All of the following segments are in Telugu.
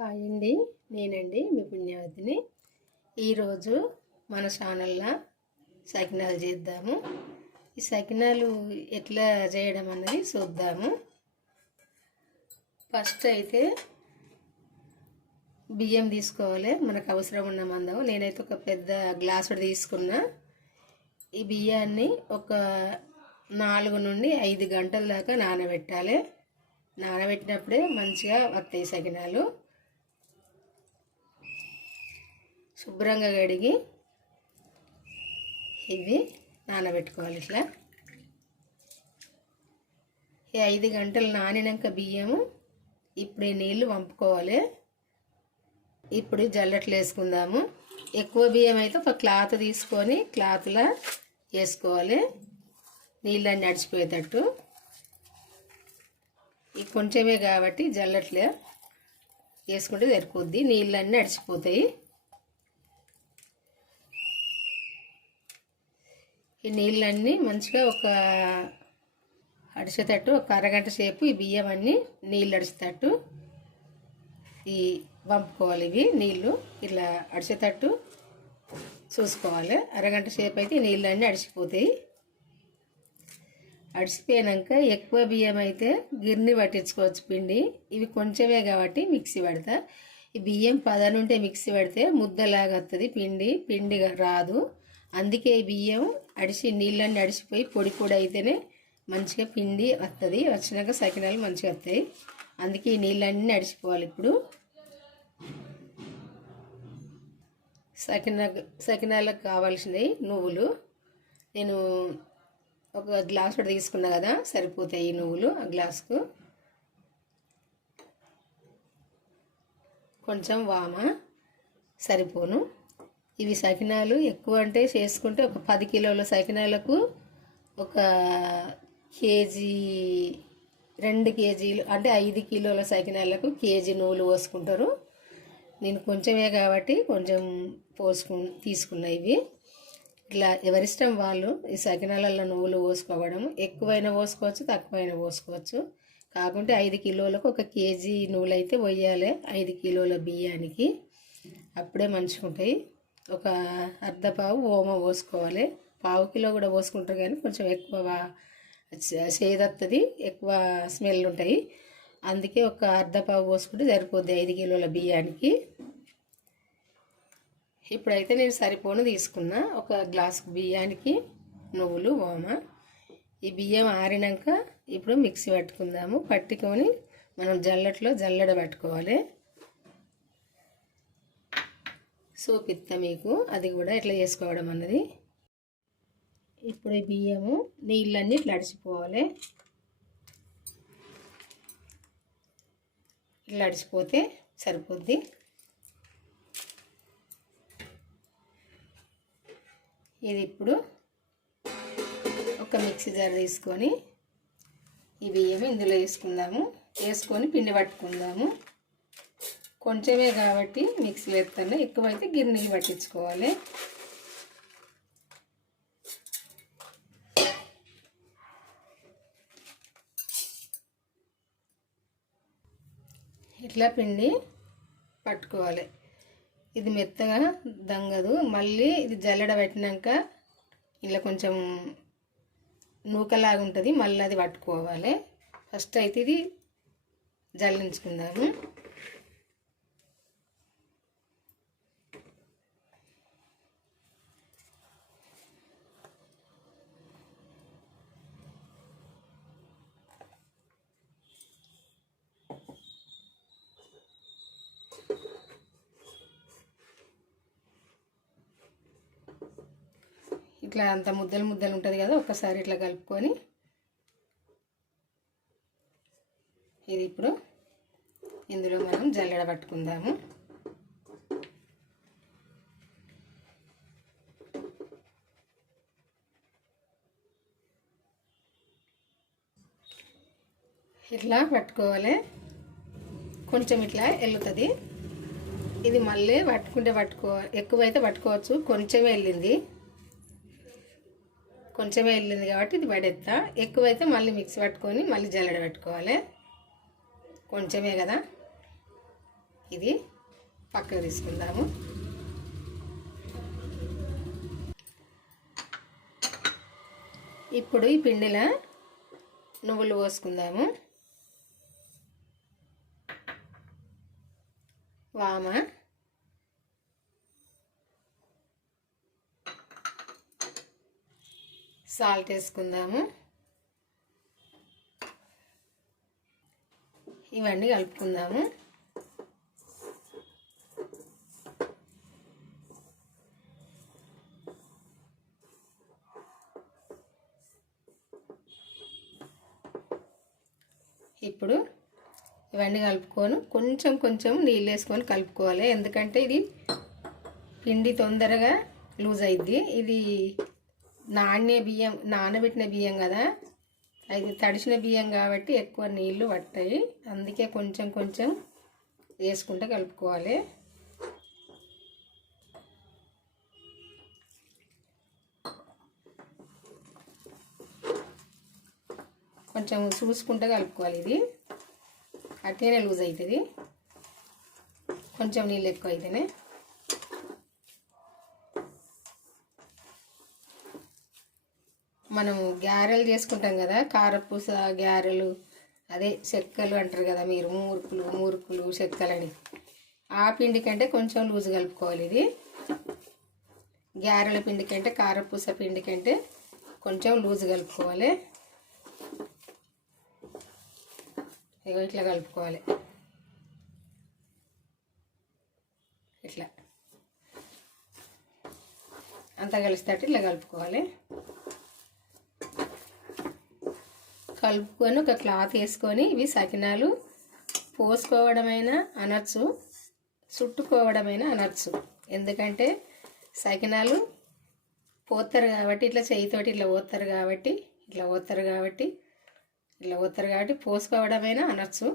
హాయ్ అండి, నేనండి మీ పుణ్యవతిని. ఈరోజు మన ఛానల్లో సకినాలు చేద్దాము. ఈ సకినాలు ఎట్లా చేయడం అన్నది చూద్దాము. ఫస్ట్ అయితే బియ్యం తీసుకోవాలి, మనకు అవసరం ఉన్న మందం. నేనైతే ఒక పెద్ద గ్లాసు తీసుకున్నా. ఈ బియ్యాన్ని ఒక 4 నుండి 5 గంటల దాకా నానబెట్టాలి. నానబెట్టినప్పుడే మంచిగా వస్తాయి సకినాలు. శుభ్రంగా కడిగి ఇవి నానబెట్టుకోవాలి. ఇట్లా ఈ 5 గంటలు నానినాక బియ్యము ఇప్పుడు ఈ నీళ్ళు వంపుకోవాలి. ఇప్పుడు జల్లెట్లు వేసుకుందాము. ఎక్కువ బియ్యం అయితే ఒక క్లాత్ తీసుకొని క్లాత్లో వేసుకోవాలి, నీళ్ళన్నీ నడిచిపోయేటట్టు. ఈ కొంచెమే కాబట్టి జల్లెట్లే వేసుకుంటే సరిపోద్ది, నీళ్ళన్నీ నడిచిపోతాయి. ఈ నీళ్ళన్నీ మంచిగా ఒక అడిచేటట్టు ఒక అరగంట సేపు ఈ బియ్యం అన్నీ నీళ్ళు అడిచేటట్టు ఈ వంపుకోవాలి. ఇవి నీళ్ళు ఇలా అడిచేటట్టు చూసుకోవాలి. అరగంట సేపు అయితే ఈ నీళ్ళన్నీ అడిచిపోతాయి. అడిచిపోయాక ఎక్కువ బియ్యం అయితే గిర్ని పట్టించుకోవచ్చు పిండి. ఇవి కొంచెమే కాబట్టి మిక్సీ పడతా. ఈ బియ్యం పదనుంటే మిక్సీ పడితే ముద్దలాగా వస్తుంది, పిండి రాదు. అందుకే ఈ బియ్యం అడిచి నీళ్ళన్నీ అడిచిపోయి పొడి పొడి అయితేనే మంచిగా పిండి వస్తుంది. వచ్చినాక సకినాలు మంచిగా వస్తాయి. అందుకే ఈ నీళ్ళన్నీ అడిచిపోవాలి. ఇప్పుడు సకినాలకు కావాల్సినవి నువ్వులు. నేను ఒక గ్లాసు తీసుకున్నా కదా, సరిపోతాయి ఈ నువ్వులు. ఆ గ్లాసుకు కొంచెం వామ సరిపోను. ఇవి సకినాలు ఎక్కువ అంటే చేసుకుంటే ఒక 10 కిలోల సకినాలకు ఒక కేజీ 2 కేజీలు అంటే 5 కిలోల సకినాలకు కేజీ నువ్వులు పోసుకుంటారు. నేను కొంచెమే కాబట్టి కొంచెం తీసుకున్నా. ఇవి ఇట్లా ఎవరిష్టం వాళ్ళు ఈ సకినాలలో నువ్వులు పోసుకోవడం. ఎక్కువైనా పోసుకోవచ్చు, తక్కువైనా పోసుకోవచ్చు. కాకుంటే 5 కిలోలకు ఒక కేజీ నువ్వులు అయితే పోయాలి 5 కిలోల బియ్యానికి. అప్పుడే మంచిగా ఉంటాయి. ఒక అర్ధపావు ఓమ పోసుకోవాలి. పావు కిలో కూడా పోసుకుంటారు కానీ కొంచెం ఎక్కువ చేదత్తది, ఎక్కువ స్మెల్ ఉంటాయి. అందుకే ఒక అర్ధపావు పోసుకుంటే సరిపోద్ది 5 కిలోల బియ్యానికి. ఇప్పుడైతే నేను సరిపోను తీసుకున్నా. ఒక గ్లాసు బియ్యానికి నువ్వులు, ఓమ. ఈ బియ్యం ఆరినాక ఇప్పుడు మిక్సీ పట్టుకుందాము. పట్టుకొని మనం జల్లెడ పట్టుకోవాలి. చూపిస్తా మీకు అది కూడా ఎట్లా చేసుకోవడం అన్నది. ఇప్పుడు ఈ బియ్యము నీళ్ళన్నీ ఇట్లా అడిచిపోవాలి. ఇట్లా అడిచిపోతే సరిపోద్ది. ఇది ఇప్పుడు ఒక మిక్సీ జార్ తీసుకొని ఈ బియ్యం ఇందులో వేసుకుందాము. వేసుకొని పిండి పట్టుకుందాము. కొంచెమే కాబట్టి మిక్సీలో వేస్తాను, ఎక్కువైతే గిన్నెకి పట్టించుకోవాలి. ఇట్లా పిండి పట్టుకోవాలి. ఇది మెత్తగా దంగదు. మళ్ళీ ఇది జల్లెడ పెట్టినాక ఇలా కొంచెం నూకలాగా ఉంటుంది, మళ్ళీ అది పట్టుకోవాలి. ఫస్ట్ అయితే ఇది జల్లించుకుందాము. ఇట్లా అంత ముద్దలు ఉంటుంది కదా, ఒక్కసారి ఇట్లా కలుపుకొని ఇది ఇప్పుడు ఇందులో మనం జల్లెడ పట్టుకుందాము. ఇట్లా పట్టుకోవాలి. కొంచెం ఇట్లా వెళ్తుంది. ఇది మళ్ళీ ఎక్కువైతే పట్టుకోవచ్చు. కొంచెమే వెళ్ళింది కాబట్టి ఇది పడేస్తా. ఎక్కువైతే మళ్ళీ మిక్సీ పట్టుకొని మళ్ళీ జల్లెడ పెట్టుకోవాలి. కొంచెమే కదా, ఇది పక్కకు తీసుకుందాము. ఇప్పుడు ఈ పిండిలో నువ్వులు పోసుకుందాము. వామ, సాల్ట్ వేసుకుందాము. ఇవన్నీ కలుపుకుందాము. ఇప్పుడు ఇవన్నీ కలుపుకొని కొంచెం కొంచెం నీళ్ళు వేసుకొని కలుపుకోవాలి. ఎందుకంటే ఇది పిండి తొందరగా లూజ్ అయింది. ఇది నానబెట్టిన బియ్యం కదా, అది తడిసిన బియ్యం కాబట్టి ఎక్కువ నీళ్ళు పట్టాయి. అందుకే కొంచెం కొంచెం వేసుకుంటూ కలుపుకోవాలి. కొంచెం చూసుకుంటూ కలుపుకోవాలి. ఇది అట్లనే లూజ్ అవుతుంది. కొంచెం నీళ్ళు ఎక్కువ అయితేనే. మనము గారెలు చేసుకుంటాం కదా, కారపూస గారెలు, అదే చెక్కలు అంటారు కదా మీరు, మూర్కులు చెక్కలని, ఆ పిండి కంటే కొంచెం లూజ్ కలుపుకోవాలి. ఇది గారెల పిండి కంటే, కారపూస పిండి కంటే కొంచెం లూజ్ కలుపుకోవాలి. ఇగో ఇట్లా కలుపుకోవాలి. ఇట్లా అంతా కలిసేటట్టు ఇట్లా కలుపుకోవాలి. కలుపుకొని ఒక క్లాత్ వేసుకొని ఇవి సకినాలు పోసుకోవడమైనా అనొచ్చు, చుట్టుకోవడమైనా అనొచ్చు. ఎందుకంటే సకినాలు పోతారు కాబట్టి, ఇట్లా చేయితోటి ఇట్లా పోతారు కాబట్టి, పోసుకోవడమైనా అనొచ్చు.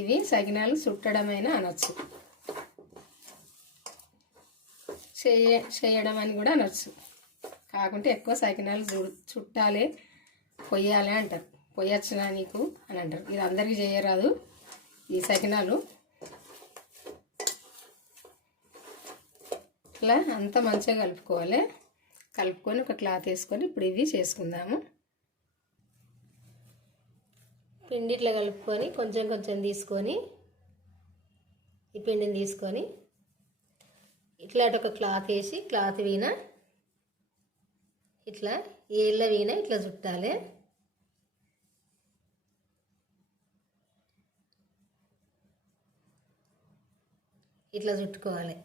ఇవి సకినాలు చుట్టడమైనా అనొచ్చు, చేయడం అని కూడా అనొచ్చు. కాకుంటే ఎక్కువ సకినాలు చుట్టాలి, పొయ్యాలి అంటారు. పొయ్యొచ్చునా నీకు అని అంటారు. ఇది అందరికీ చేయరాదు ఈ సకినాలు. ఇట్లా అంతా మంచిగా కలుపుకోవాలి. కలుపుకొని ఒక క్లాత్ వేసుకొని ఇప్పుడు ఇవి చేసుకుందాము. పిండి ఇట్లా కలుపుకొని కొంచెం కొంచెం తీసుకొని, ఈ పిండిని తీసుకొని ఇట్లా ఒక క్లాత్ వేసి, క్లాత్ వీణ ఇట్లా ఏళ్ళ వీణ ఇట్లా చుట్టాలి. ఇట్లా చుట్టుకోవాలి.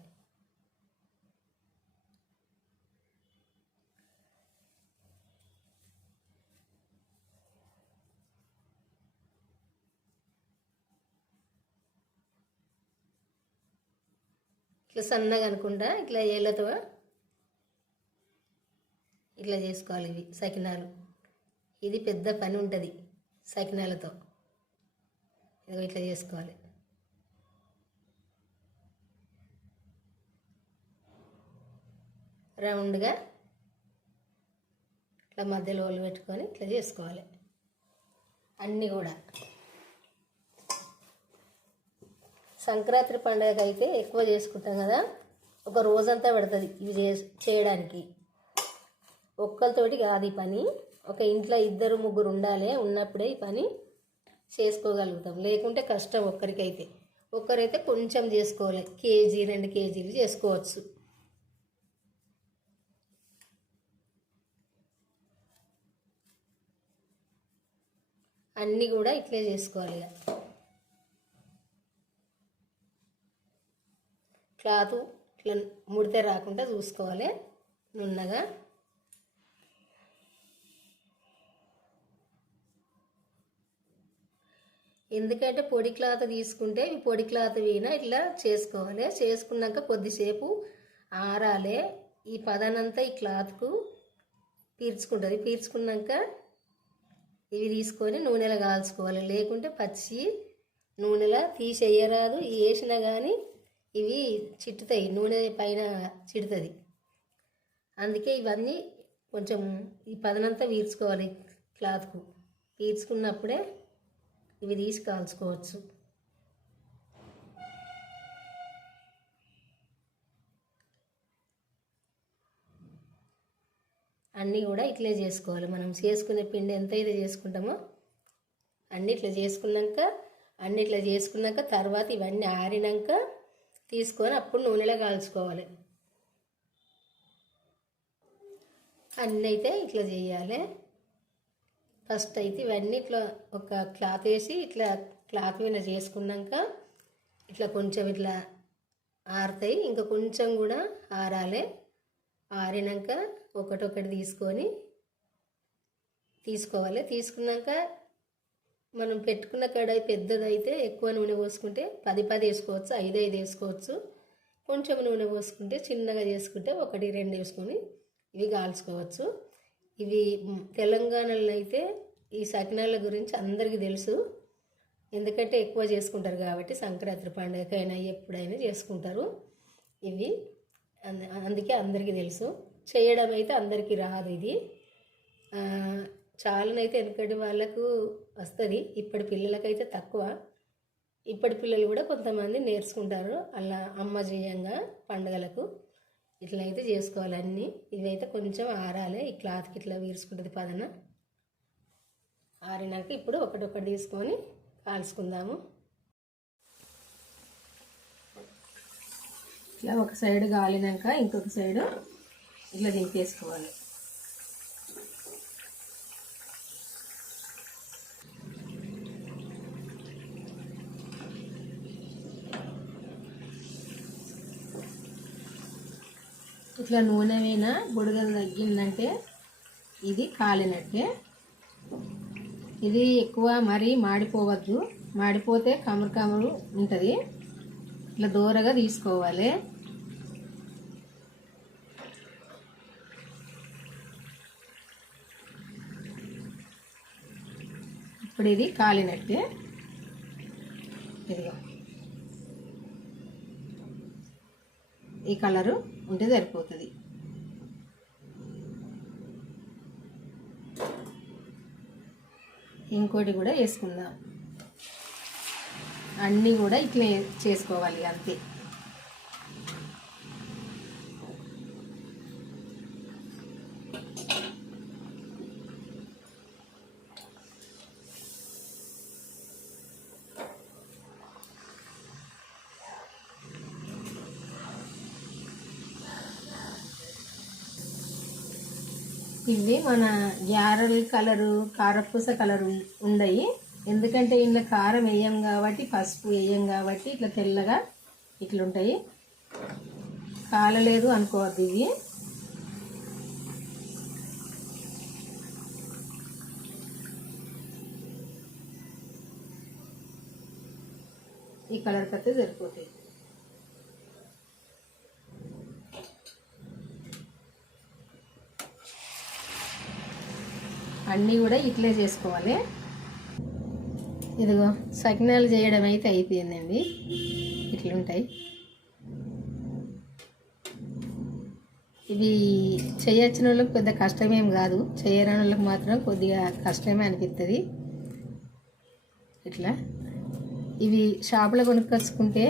ఇట్లా సన్నగా అనుకుంటా ఇట్లా ఏళ్ళతో ఇట్లా చేసుకోవాలి. ఇవి సకినాలు. ఇది పెద్ద పని ఉంటుంది సకినాలతో. ఇదిగో ఇట్లా చేసుకోవాలి. రౌండ్గా ఇట్లా మధ్యలో ఒళ్ళు పెట్టుకొని ఇట్లా చేసుకోవాలి అన్నీ కూడా. సంక్రాంతి పండుగ అయితే ఎక్కువ చేసుకుంటాం కదా, ఒక రోజంతా పెడుతుంది ఇవి చేయడానికి. ఒక్కరితోటి కాదు ఈ పని, ఒక ఇంట్లో 2-3 ఉండాలి. ఉన్నప్పుడే ఈ పని చేసుకోగలుగుతాం, లేకుంటే కష్టం ఒక్కరికైతే. ఒక్కరైతే కొంచెం చేసుకోవాలి, 1-2 కేజీలు చేసుకోవచ్చు. అన్నీ కూడా ఇట్లే చేసుకోవాలి. క్లాత్ ఇట్లా ముడితే రాకుండా చూసుకోవాలి నున్నగా. ఎందుకంటే పొడి క్లాత్ తీసుకుంటే ఈ పొడి క్లాత్ వీణ ఇట్లా చేసుకోవాలి. చేసుకున్నాక కొద్దిసేపు ఆరాలి. ఈ పదనంతా ఈ క్లాత్కు పీల్చుకుంటుంది. పీల్చుకున్నాక ఇవి తీసుకొని నూనెలో కాల్చుకోవాలి. లేకుంటే పచ్చి నూనెలో తీసేయరాదు. వేసినా కానీ ఇవి చిట్టుతాయి, నూనె పైన చిడుతుంది. అందుకే ఇవన్నీ కొంచెం ఈ పదనంతా పీల్చుకోవాలి క్లాత్కు. పీల్చుకున్నప్పుడే ఇవి తీసి కాల్చుకోవచ్చు. అన్నీ కూడా ఇట్లే చేసుకోవాలి. మనం చేసుకునే పిండి ఎంతైతే చేసుకుంటామో అన్నీ ఇట్లా చేసుకున్నాక తర్వాత ఇవన్నీ ఆరినాక తీసుకొని అప్పుడు నూనెలో కాల్చుకోవాలి. అన్నీ అయితే ఇట్లా చేయాలి. ఫస్ట్ అయితే ఇవన్నీ ఇట్లా ఒక క్లాత్ వేసి ఇట్లా క్లాత్ మీద చేసుకున్నాక ఇట్లా కొంచెం ఇట్లా ఆరుతాయి. ఇంకా కొంచెం కూడా ఆరాలి. ఆరినాక ఒకటొకటి తీసుకోవాలి. తీసుకున్నాక మనం పెట్టుకున్న కడాయి పెద్దదైతే ఎక్కువ నూనె పోసుకుంటే 10 వేసుకోవచ్చు, 5 వేసుకోవచ్చు. కొంచెం నూనె పోసుకుంటే చిన్నగా చేసుకుంటే 1, 2 వేసుకొని ఇవి కాల్చుకోవచ్చు. ఇవి తెలంగాణలో అయితే ఈ సకినాల గురించి అందరికీ తెలుసు. ఎందుకంటే ఎక్కువ చేసుకుంటారు కాబట్టి సంక్రాంతి పండుగకైనా ఎప్పుడైనా చేసుకుంటారు ఇవి. అందుకే అందరికీ తెలుసు. చేయడం అయితే అందరికీ రాదు. ఇది చాలానైతే వెనకటి వాళ్ళకు వస్తుంది, ఇప్పటి పిల్లలకైతే తక్కువ. ఇప్పటి పిల్లలు కూడా కొంతమంది నేర్చుకుంటారు అలా అమ్మ చేయంగా పండుగలకు. ఇట్లా అయితే చేసుకోవాలి అన్నీ. ఇవైతే కొంచెం ఆరాలి. ఈ క్లాత్కి ఇట్లా వీర్చుకుంటుంది పదన. ఆరినాక ఇప్పుడు ఒకటొకటి తీసుకొని కాల్చుకుందాము. ఇట్లా ఒక సైడ్ కాలినాక ఇంకొక సైడు ఇట్లా దింపేసుకోవాలి. ఇట్లా నూనె మీద బుడగలు తగ్గిందంటే ఇది కాలినట్టే. ఇది ఎక్కువ మరీ మాడిపోవద్దు, మాడిపోతే కమురు ఉంటుంది. ఇట్లా దూరగా తీసుకోవాలి. ఇప్పుడు ఇది కాలినట్టే. ఇదిగో ఈ కలరు ఉంటే సరిపోతుంది. ఇంకోటి కూడా వేసుకుందాం. అన్నీ కూడా ఇట్లా చేసుకోవాలి అంతే. ఇవి మన గ్యారెల కలరు, కారపూస కలరు ఉండయి. ఎందుకంటే ఇంట్లో కారం వేయం కాబట్టి, పసుపు వేయం కాబట్టి ఇట్లా తెల్లగా ఇట్లుంటాయి. కాలలేదు అనుకోవద్దు ఇవి. ఈ కలర్ కత్తే సరిపోతాయి. అన్నీ కూడా ఇట్లే చేసుకోవాలి. ఇదిగో సకినాలు చేయడం అయితే అయిపోయిందండి. ఇట్లుంటాయి ఇవి. చేయొచ్చిన వాళ్ళకి పెద్ద కష్టమేం కాదు, చేయరాని వాళ్ళకి మాత్రం కొద్దిగా కష్టమే అనిపిస్తుంది. ఇట్లా ఇవి షాపులో కొనుక్కొచ్చుకుంటే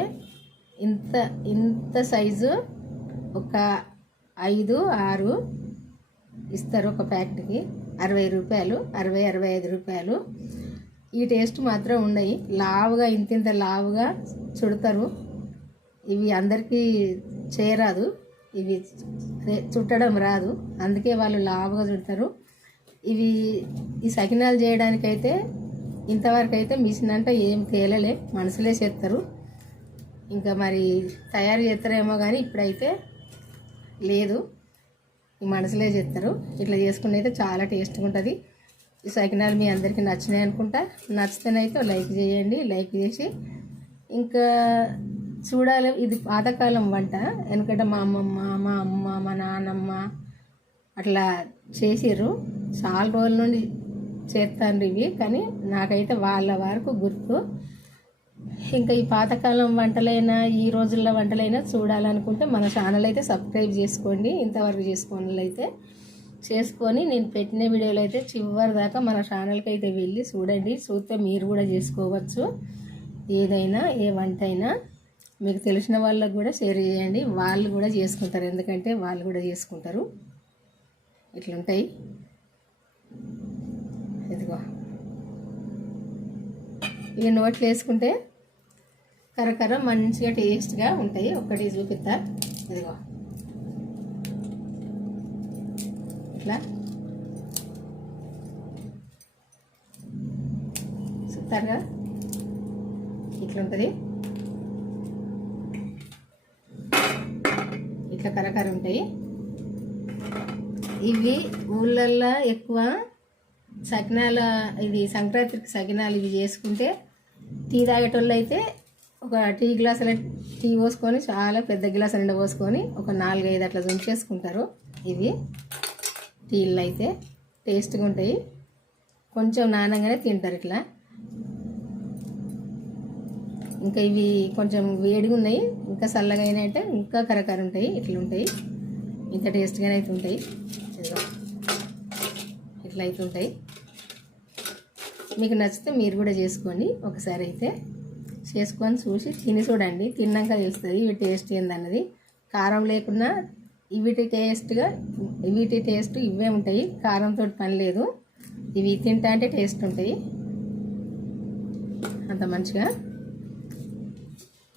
ఇంత సైజు ఒక 5, 6 ఇస్తారు ఒక ప్యాకెట్కి. 60 రూపాయలు, 65 రూపాయలు. ఈ టేస్ట్ మాత్రం ఉన్నాయి. లావుగా ఇంత లావుగా చుడతారు. ఇవి అందరికీ చేయరాదు, ఇవి చుట్టడం రాదు, అందుకే వాళ్ళు లావుగా చుడతారు. ఇవి ఈ సకినాలు చేయడానికైతే ఇంతవరకు అయితే మిషన్ అంటే ఏం తేలలే, మనుషులే చేస్తారు. ఇంకా మరి తయారు చేస్తారేమో కానీ ఇప్పుడైతే లేదు, ఈ మనసులే చేస్తారు. ఇట్లా చేసుకుని అయితే చాలా టేస్ట్గా ఉంటుంది. ఈ సకినాలు మీ అందరికీ నచ్చినాయి అనుకుంటా. నచ్చితేనైతే లైక్ చేయండి. లైక్ చేసి ఇంకా చూడాలి. ఇది పాతకాలం వంట. ఎందుకంటే మా అమ్మమ్మ, మా అమ్మ, మా నాన్నమ్మ అట్లా చేసిర్రు. చాలా రోజుల నుండి చేస్తాను ఇవి, కానీ నాకైతే వాళ్ళ వరకు గుర్తు. ఇంకా ఈ పాతకాలం వంటలైనా ఈ రోజుల్లో వంటలైనా చూడాలనుకుంటే మన ఛానల్ అయితే సబ్స్క్రైబ్ చేసుకోండి. ఇంతవరకు చేసుకోనట్లయితే చేసుకొని నేను పెట్టిన వీడియోలు అయితే చివరి దాకా మన ఛానల్కి అయితే వెళ్ళి చూడండి. చూస్తే మీరు కూడా చేసుకోవచ్చు. ఏదైనా ఏ వంట అయినా మీకు తెలిసిన వాళ్ళకు కూడా షేర్ చేయండి, వాళ్ళు కూడా చేసుకుంటారు. ఎందుకంటే వాళ్ళు కూడా చేసుకుంటారు. ఇట్లుంటాయి. ఇదిగో ఇవి నోట్లో వేసుకుంటే కరకర మంచిగా టేస్ట్గా ఉంటాయి. ఒక్కటి చూపిస్తా. ఇదిగో ఇట్లా చూస్తారుగా, ఇట్లుంటుంది. ఇట్లా కరకర ఉంటాయి. ఇవి ఊళ్ళల్లో ఎక్కువ సకినాల, ఇది సంక్రాంతికి సకినాలు ఇవి చేసుకుంటే టీ తాగేటోళ్ళు అయితే ఒక టీ గ్లాసుల టీ పోసుకొని, చాలా పెద్ద గ్లాసు నిండా పోసుకొని ఒక 4-5 అట్లా దుంచేసుకుంటారు. ఇవి టీళ్ళు అయితే టేస్ట్గా ఉంటాయి. కొంచెం నానంగానే తింటారు ఇట్లా. ఇంకా ఇవి కొంచెం వేడిగా ఉన్నాయి, ఇంకా చల్లగా అయినాయంటే ఇంకా కరకర ఉంటాయి. ఇట్లా ఉంటాయి, ఇంత టేస్ట్గానే అయితే ఉంటాయి. ఇట్లా అయితే ఉంటాయి. మీకు నచ్చితే మీరు కూడా చేసుకోండి. ఒకసారి అయితే చేసుకొని చూసి తిని చూడండి. తిన్నాక తెలుస్తుంది ఇవి టేస్ట్ ఏందన్నది. కారం లేకున్నా వీటి టేస్ట్ ఇవే ఉంటాయి. కారంతో పని లేదు. ఇవి తింటా అంటే టేస్ట్ ఉంటాయి అంత మంచిగా.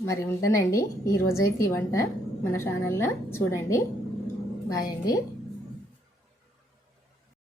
మరి ఉంటానండి. ఈరోజైతే ఈ వంట మన ఛానల్లో చూడండి. బాయ్ అండి.